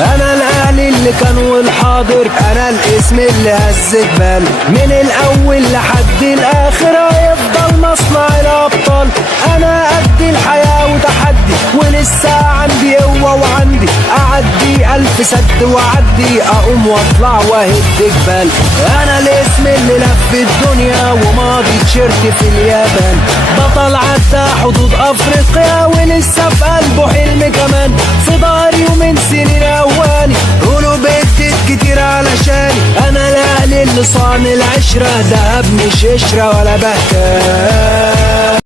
انا الاهلي اللي كان والحاضر، انا الاسم اللي هز جبال، من الاول لحد الاخر هيفضل مصنع الابطال. انا قد الحياه وتحدي، ولسه عندي قوه وعندي اعدي الف سد واعدي، اقوم واطلع واهد جبال. انا الاسم اللي لف الدنيا وماضي تيشيرت في اليابان، بطل عدى حدود افريقيا ولسه في قلبه حلم كمان. في ضهري ومن سنين اواني قولوا بيتت كتير علشاني، انا الاهلي اللي صان العشره، دهب مش قشره ولا بهتان.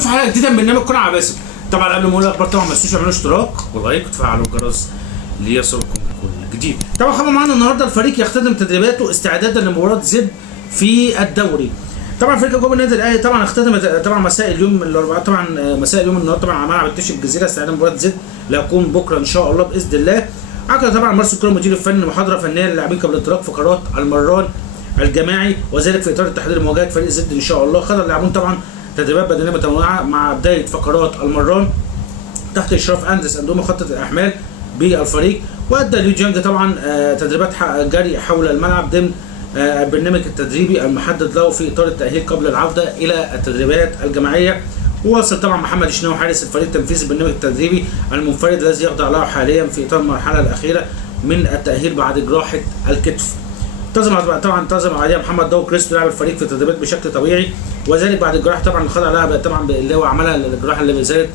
في حلقه جديده من برنامج كرة على باسم. طبعا قبل ما اقول الاخبار طبعا ما تنسوش تعملوا اشتراك ولايك وتفعلوا الجرس ليصلكم كل جديد. طبعا خبر معانا النهارده الفريق يختتم تدريباته استعدادا لمباراه زد في الدوري. طبعا فريق جوه النادي الاهلي طبعا اختتم طبعا مساء اليوم الاربعاء، طبعا مساء اليوم النهارده طبعا على ملعب التتش الجزيره استعدادا لمباراه زد اللي هتكون بكره ان شاء الله باذن الله. عقد طبعا مارسيل كولر المدير الفني محاضره فنيه للاعبين قبل انطلاق فقرات المران الجماعي، وذلك في اطار التحضير لمواجهه فريق زد ان شاء الله. خضع اللاعبون طبعا تدريبات بدنيه متنوعه مع بدايه فقرات المران تحت اشراف اندرس اندو مخطط الاحمال بالفريق، وادى ليو جانج طبعا تدريبات جري حول الملعب ضمن البرنامج التدريبي المحدد له في اطار التاهيل قبل العوده الى التدريبات الجماعيه. وواصل طبعا محمد الشناوي حارس الفريق تنفيذ البرنامج التدريبي المنفرد الذي يخضع له حاليا في اطار المرحله الاخيره من التاهيل بعد جراحه الكتف. انتظم عليها محمد داو كريستو لاعب الفريق في التدريبات بشكل طبيعي، وذلك بعد الجراحه طبعا اللي خضع لها طبعا اللي هو عملها الجراحه اللي بازاله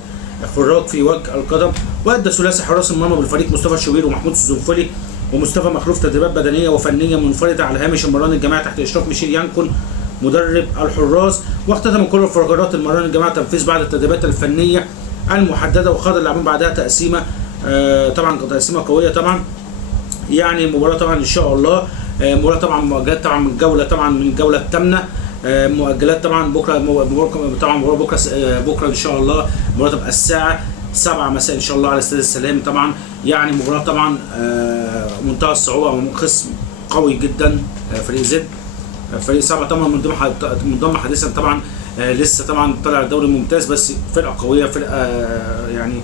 خراج في وجه القدم. وادى ثلاثي حراس المرمى بالفريق مصطفى الشوبير ومحمود الزنفلي ومصطفى مخلوف تدريبات بدنيه وفنيه منفرده على هامش المران الجماعي تحت اشراف ميشيل يانكون مدرب الحراس. واختتم كل فقرات المران الجماعي تنفيذ بعض التدريبات الفنيه المحدده، وخاض اللاعبين بعدها تقسيمه طبعا تقسيمه قويه طبعا يعني المباراه طبعا ان شاء الله. مباراه طبعا مؤجلات طبعا من الجوله الثامنه، مؤجلات طبعا بكره طبعا بكره ان شاء الله المباراه تبقى الساعه 7 مساء ان شاء الله على استاد السلام. طبعا يعني مباراه طبعا منتهى الصعوبه امام خصم قوي جدا فريق زد، فريق صعب طبعا منضم حديثا طبعا لسه طبعا طالع الدوري الممتاز، بس فرقه قويه، فرقه يعني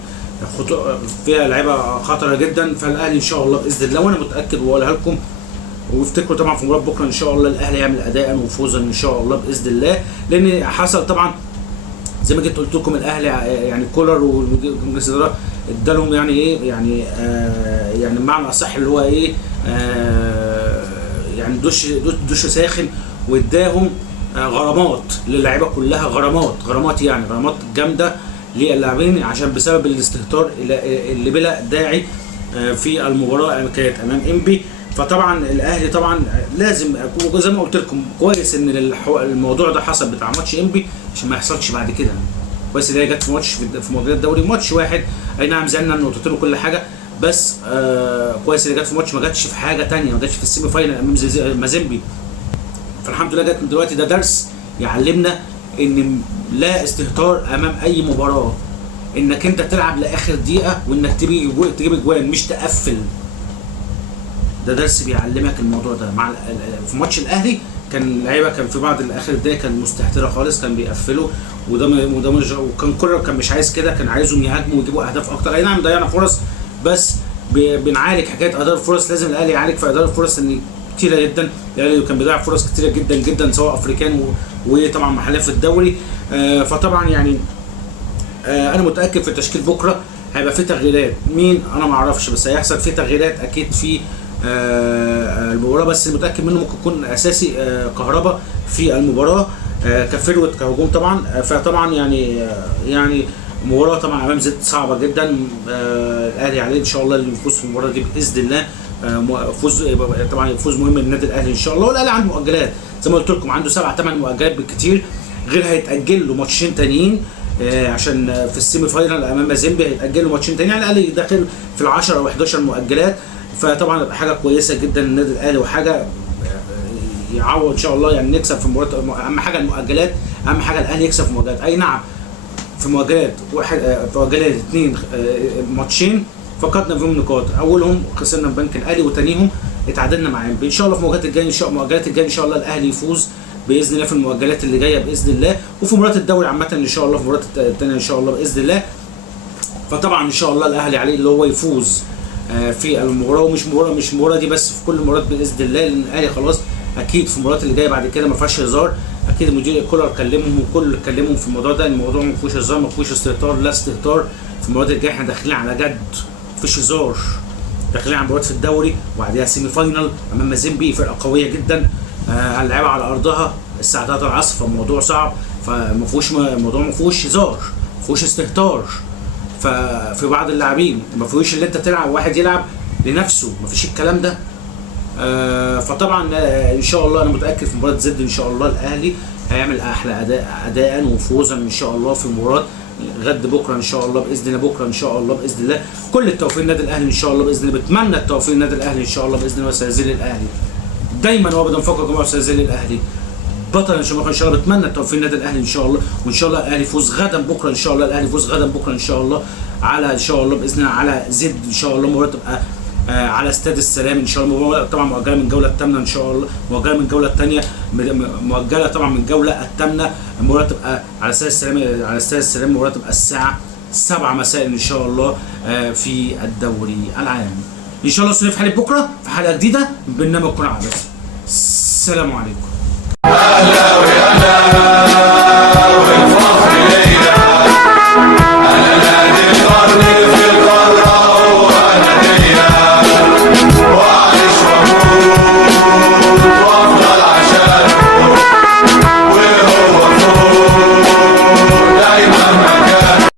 فيها لعيبه خطره جدا. فالاهلي ان شاء الله باذن الله، وانا متاكد واقولها لكم وافتكروا طبعا في مباراه بكره ان شاء الله الاهلي يعمل اداء وفوزا ان شاء الله باذن الله، لان حصل طبعا زي ما جيت قلت لكم الاهلي يعني كولر ومجلس الاداره ادالهم يعني ايه يعني بمعنى اصح اللي هو ايه يعني دش ساخن، واداهم غرامات للاعيبه كلها، غرامات يعني غرامات جامده للاعبين عشان بسبب الاستهتار اللي بلا داعي في المباراه اللي كانت امام انبي. فطبعا الاهلي طبعا لازم زي ما قلت لكم كويس ان الموضوع ده حصل بتاع ماتش انبي عشان ما يحصلش بعد كده. كويس اللي هي جت في ماتش في مواجهه الدوري ماتش واحد، اي نعم زعلنا نقطتين وكل حاجه، بس كويس اللي جت في ماتش ما جاتش في حاجه ثانيه، ما جاتش في السيمي فاينل امام مازيمبي. فالحمد لله جت دلوقتي، ده درس يعلمنا ان لا استهتار امام اي مباراه، انك انت تلعب لاخر دقيقه وانك تجيب اجوان مش تقفل. ده درس بيعلمك الموضوع ده. مع في ماتش الاهلي كان اللعيبه كان في بعض الاخر الدقايق كان مستهتره خالص، كان بيقفلوا وكان كولر كان مش عايز كده، كان عايزهم يهاجموا ويجيبوا اهداف اكتر. اي نعم ضيعنا فرص، بس بنعالج حكايه اداره الفرص. لازم الاهلي يعالج في اداره الفرص ان كتيره جدا، الاهلي كان بيضيع فرص كتيره جدا جدا سواء افريقيان وطبعا محليا في الدوري. فطبعا يعني انا متاكد في تشكيل بكره هيبقى في تغييرات، مين انا ما اعرفش، بس هيحصل في تغييرات اكيد في المباراه، بس المتاكد منه ممكن يكون اساسي كهربا في المباراه كفروت كهجوم طبعا. فطبعا يعني مباراه طبعا امام زد صعبه جدا، الاهلي عليه ان شاء الله اللي يفوز في المباراه دي باذن الله، فوز طبعا فوز مهم للنادي الاهلي ان شاء الله. والاهلي عنده مؤجلات زي ما قلت لكم، عنده 7-8 مؤجلات بالكثير، غير هيتاجل له ماتشين تانيين عشان في السيمي فاينل امام مازيمبي هيتاجل له ماتشين تانيين، يعني الاهلي داخل في ال10 او 11 مؤجلات. فطبعا حاجه كويسه جدا للنادي الاهلي، وحاجه يعوض ان شاء الله يعني نكسب في مباراه. اهم حاجه المؤجلات، اهم حاجه الاهلي يكسب في مؤجلات. اي نعم في مؤجلات في مؤجلات 2 ماتشين فقدنا فيهم نقاط، اولهم خسرنا من بنك الاهلي وثانيهم اتعادلنا مع انبي. ان شاء الله في المواجهات الجايه ان شاء الله الاهلي يفوز باذن الله في المؤجلات اللي جايه باذن الله، وفي مباراه الدوري عامه ان شاء الله في المباراه الثانيه ان شاء الله باذن الله. فطبعا ان شاء الله الاهلي عليه اللي هو يفوز في المباراه، ومش مباراه دي بس، في كل المباريات باذن الله، لان الاهلي خلاص اكيد في المباريات اللي جايه بعد كده ما فيهاش هزار. اكيد المدير كولر كلمهم وكل كلمهم في الموضوع ده، الموضوع ما فيهوش هزار، ما فيهوش استهتار، لا استهتار. في المباريات الجايه احنا داخلين على جد، ما فيش هزار، داخلين على مباريات في الدوري وبعديها سيمي فاينال امام مازيمبي، فرقه قويه جدا، هنلعبها على ارضها الساعه 3 العصر، فالموضوع صعب، فما فيهوش الموضوع ما فيهوش هزار، ما فيهوش استهتار. ففي بعض اللاعبين ما فيهوش اللي انت تلعب واحد يلعب لنفسه، ما فيش الكلام ده. فطبعا ان شاء الله انا متاكد في مباراه زد ان شاء الله الاهلي هيعمل احلى اداء وفوزا ان شاء الله في مباراه غد بكره ان شاء الله باذن الله، بكره ان شاء الله باذن الله. كل التوفيق للنادي الاهلي ان شاء الله باذن الله، بتمنى التوفيق للنادي الاهلي ان شاء الله باذن الله، وسيزيل الاهلي دايما وابدا فوق جماعه، وسيزيل الاهلي بطل ان شاء الله. ان شاء الله بتمنى التوفيق للنادي الاهلي ان شاء الله، وان شاء الله الاهلي يفوز غدا بكره ان شاء الله، الاهلي يفوز غدا بكره ان شاء الله على ان شاء الله باذن الله على زد ان شاء الله. مباراه تبقى على استاد السلام ان شاء الله، طبعا مؤجله من الجوله الثامنه ان شاء الله، مؤجله من الجوله الثانيه، مؤجله طبعا من الجوله الثامنه. المباراه تبقى على استاد السلام، على استاد السلام المباراه تبقى الساعه 7 مساء ان شاء الله في الدوري العام ان شاء الله. في حلقه بكره في حلقه جديده من برنامج كره عباسي. السلام عليكم.